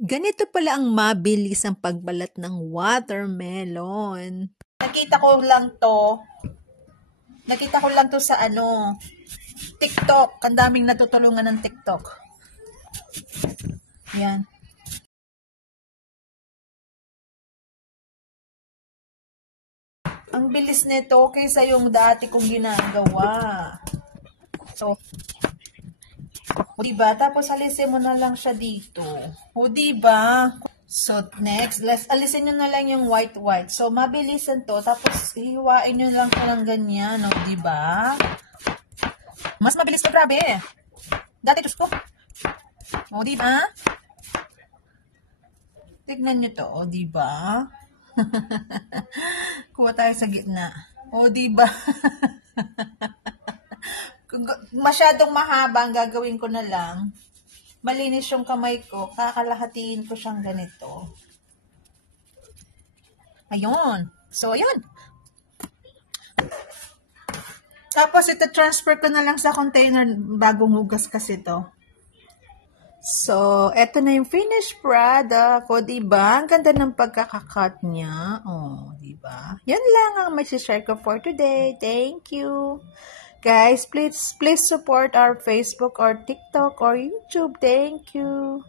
Ganito pala ang mabilis ang pagbalat ng watermelon. Nakita ko lang to sa TikTok. Ang daming natutulungan ng TikTok. Yan. Ang bilis nito kaysa yung dati kong ginagawa. So, o diba? Tapos alisin mo na lang siya dito. O diba? So, next, alisin nyo na lang yung white. So, mabilisan to. Tapos, hiwain nyo lang siya ng ganyan. O diba? Mas mabilis to, grabe. Dati, Diyos ko. O diba? Tignan nyo to. O diba? Kuha tayo sa gitna. O diba? Masyadong mahaba ang gagawin ko na lang. Malinis yung kamay ko. Kakalahatiin ko siyang ganito. Ayun. So, ayun. Tapos, ito transfer ko na lang sa container bagong hugas kasi to. So, eto na yung finished product. O, diba? Ang ganda ng pagkakakat niya. O, diba? Yan lang ang may share ko for today. Thank you. Guys, please support our Facebook or TikTok or YouTube. Thank you.